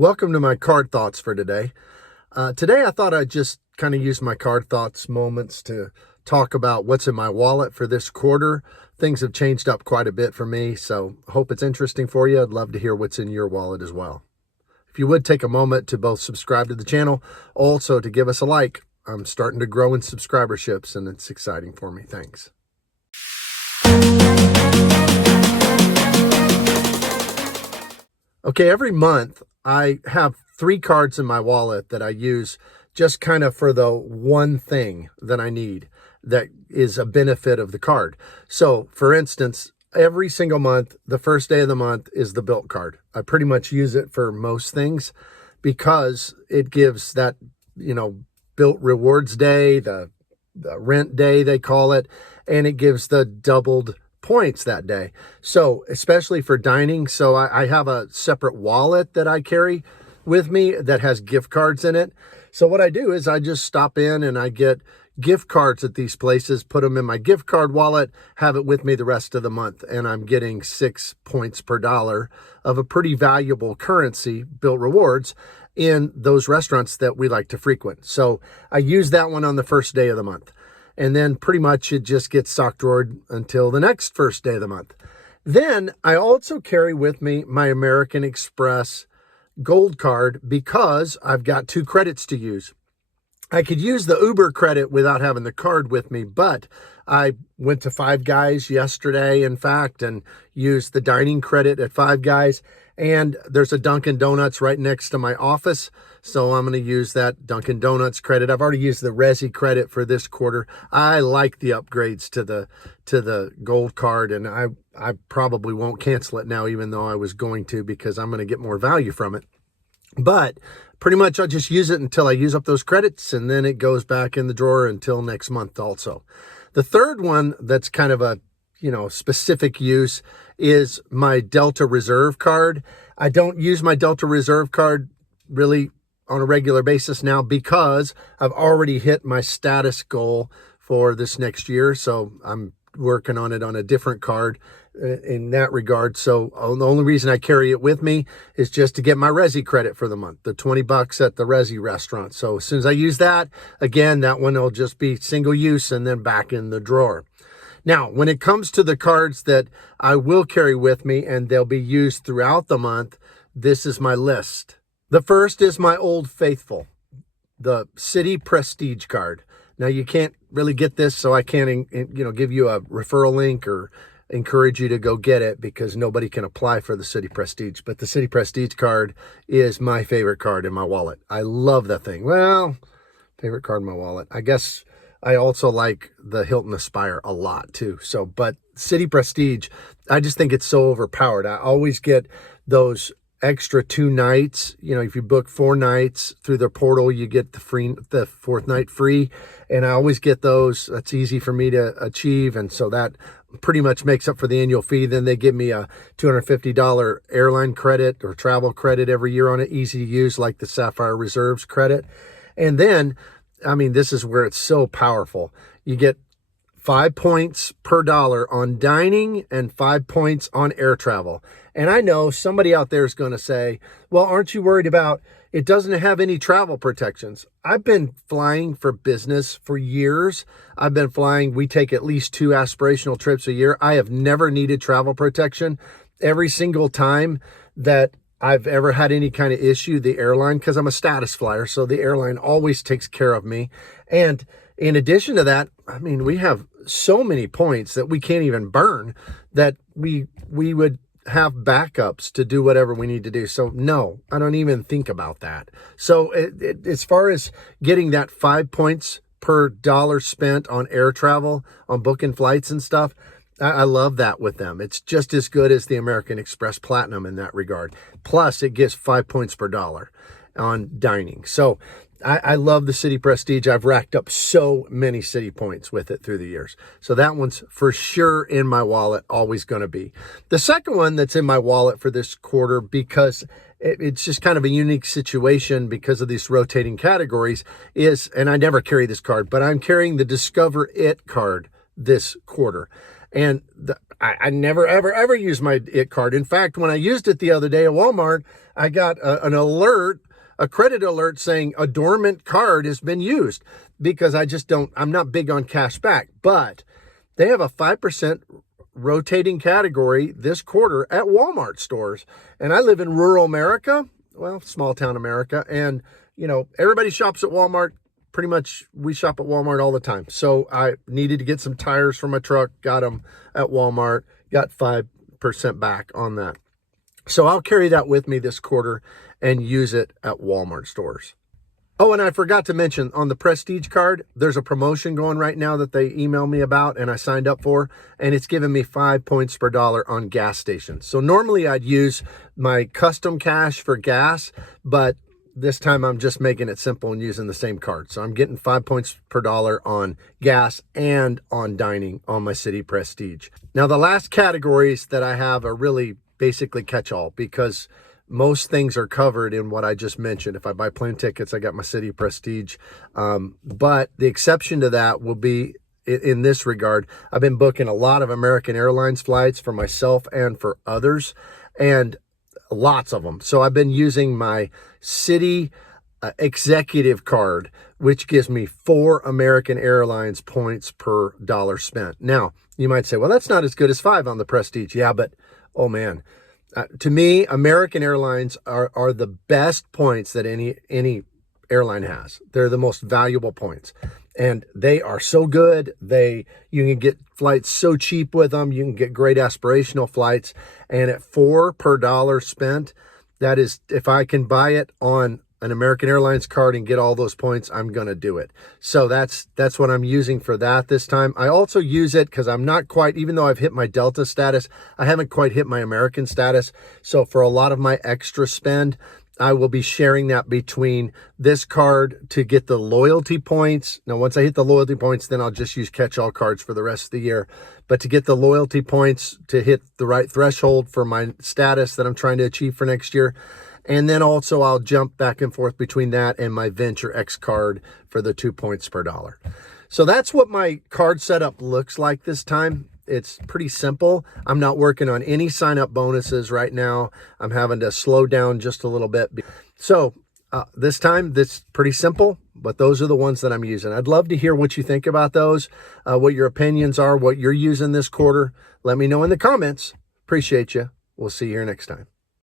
Welcome to my card thoughts for today. Today I thought I'd just kind of use my card thoughts moments to talk about what's in my wallet for this quarter. Things have changed up quite a bit for me, so hope it's interesting for you. I'd love to hear what's in your wallet as well. If you would take a moment to both subscribe to the channel, also to give us a like. I'm starting to grow in subscriberships and it's exciting for me. Thanks. Okay, every month I have 3 cards in my wallet that I use just kind of for the one thing that I need that is a benefit of the card. So, for instance, every single month, the first day of the month is the Built card. I pretty much use it for most things because it gives that, Built Rewards Day, the rent day they call it, and it gives the doubled points that day. So especially for dining, so I have a separate wallet that I carry with me that has gift cards in it. So what I do is I just stop in and I get gift cards at these places, put them in my gift card wallet, have it with me the rest of the month, and I'm getting 6 points per dollar of a pretty valuable currency, Built Rewards, in those restaurants that we like to frequent. So I use that one on the first day of the month. And then pretty much it just gets stock drawered until the next first day of the month. Then I also carry with me my American Express Gold card because I've got 2 credits to use. I could use the Uber credit without having the card with me, but I went to Five Guys yesterday, in fact, and used the dining credit at Five Guys. And there's a Dunkin' Donuts right next to my office, so I'm going to use that Dunkin' Donuts credit. I've already used the Resi credit for this quarter. I like the upgrades to the Gold card, and I probably won't cancel it now, even though I was going to, because I'm going to get more value from it. But pretty much I'll just use it until I use up those credits, and then it goes back in the drawer until next month also. The third one that's kind of a specific use is my Delta Reserve card. I don't use my Delta Reserve card really on a regular basis now because I've already hit my status goal for this next year. So I'm working on it on a different card in that regard. So the only reason I carry it with me is just to get my Resi credit for the month, the $20 at the Resi restaurant. So as soon as I use that, again, that one will just be single use and then back in the drawer. Now, when it comes to the cards that I will carry with me and they'll be used throughout the month, this is my list. The first is my Old Faithful, the City Prestige card. Now, you can't really get this, so I can't, give you a referral link or encourage you to go get it because nobody can apply for the City Prestige. But the City Prestige card is my favorite card in my wallet. I love that thing. Well, favorite card in my wallet. I guess I also like the Hilton Aspire a lot too. So, but City Prestige, I just think it's so overpowered. I always get those extra 2 nights. If you book 4 nights through the portal, you get the 4th night free. And I always get those. That's easy for me to achieve. And so that pretty much makes up for the annual fee. Then they give me a $250 airline credit or travel credit every year on it. Easy to use, like the Sapphire Reserves credit. And then, this is where it's so powerful. You get 5 points per dollar on dining and 5 points on air travel. And I know somebody out there is going to say, well, aren't you worried about it doesn't have any travel protections? I've been flying for business for years. I've been flying. We take at least 2 aspirational trips a year. I have never needed travel protection. Every single time that I've ever had any kind of issue, the airline, because I'm a status flyer, so the airline always takes care of me. And in addition to that, we have so many points that we can't even burn that we would have backups to do whatever we need to do. So no, I don't even think about that. So as far as getting that 5 points per dollar spent on air travel, on booking flights and stuff, I love that with them. It's just as good as the American Express Platinum in that regard. Plus, it gives 5 points per dollar on dining. So I love the City Prestige. I've racked up so many City points with it through the years. So that one's for sure in my wallet, always going to be. The second one that's in my wallet for this quarter, because it's just kind of a unique situation because of these rotating categories, is, and I never carry this card, but I'm carrying the Discover It card this quarter. And I never, ever, ever use my IT card. In fact, when I used it the other day at Walmart, I got an alert, a credit alert saying a dormant card has been used, because I'm not big on cash back, but they have a 5% rotating category this quarter at Walmart stores. And I live in rural America, well, small town America. And, everybody shops at Walmart. Pretty much we shop at Walmart all the time. So I needed to get some tires for my truck, got them at Walmart, got 5% back on that. So I'll carry that with me this quarter and use it at Walmart stores. Oh, and I forgot to mention, on the Prestige card, there's a promotion going right now that they emailed me about and I signed up for, and it's giving me 5 points per dollar on gas stations. So normally I'd use my custom cash for gas, but this time I'm just making it simple and using the same card. So I'm getting 5 points per dollar on gas and on dining on my City Prestige. Now, the last categories that I have are really basically catch-all, because most things are covered in what I just mentioned. If I buy plane tickets, I got my City Prestige. But the exception to that will be in this regard. I've been booking a lot of American Airlines flights for myself and for others, and lots of them. So I've been using my City Executive card, which gives me 4 American Airlines points per dollar spent. Now, you might say, well, that's not as good as 5 on the Prestige. Yeah, but, oh man. To me, American Airlines are the best points that any airline has. They're the most valuable points, and they are so good. You can get flights so cheap with them. You can get great aspirational flights, and at 4 per dollar spent, that is, if I can buy it on an American Airlines card and get all those points, I'm going to do it. So that's what I'm using for that this time. I also use it because I'm not quite, even though I've hit my Delta status, I haven't quite hit my American status. So for a lot of my extra spend, I will be sharing that between this card to get the loyalty points. Now, once I hit the loyalty points, then I'll just use catch-all cards for the rest of the year. But to get the loyalty points to hit the right threshold for my status that I'm trying to achieve for next year. And then also I'll jump back and forth between that and my Venture X card for the 2 points per dollar. So that's what my card setup looks like this time. It's pretty simple. I'm not working on any sign-up bonuses right now. I'm having to slow down just a little bit. So this time, this pretty simple, but those are the ones that I'm using. I'd love to hear what you think about those, what your opinions are, what you're using this quarter. Let me know in the comments. Appreciate you. We'll see you here next time.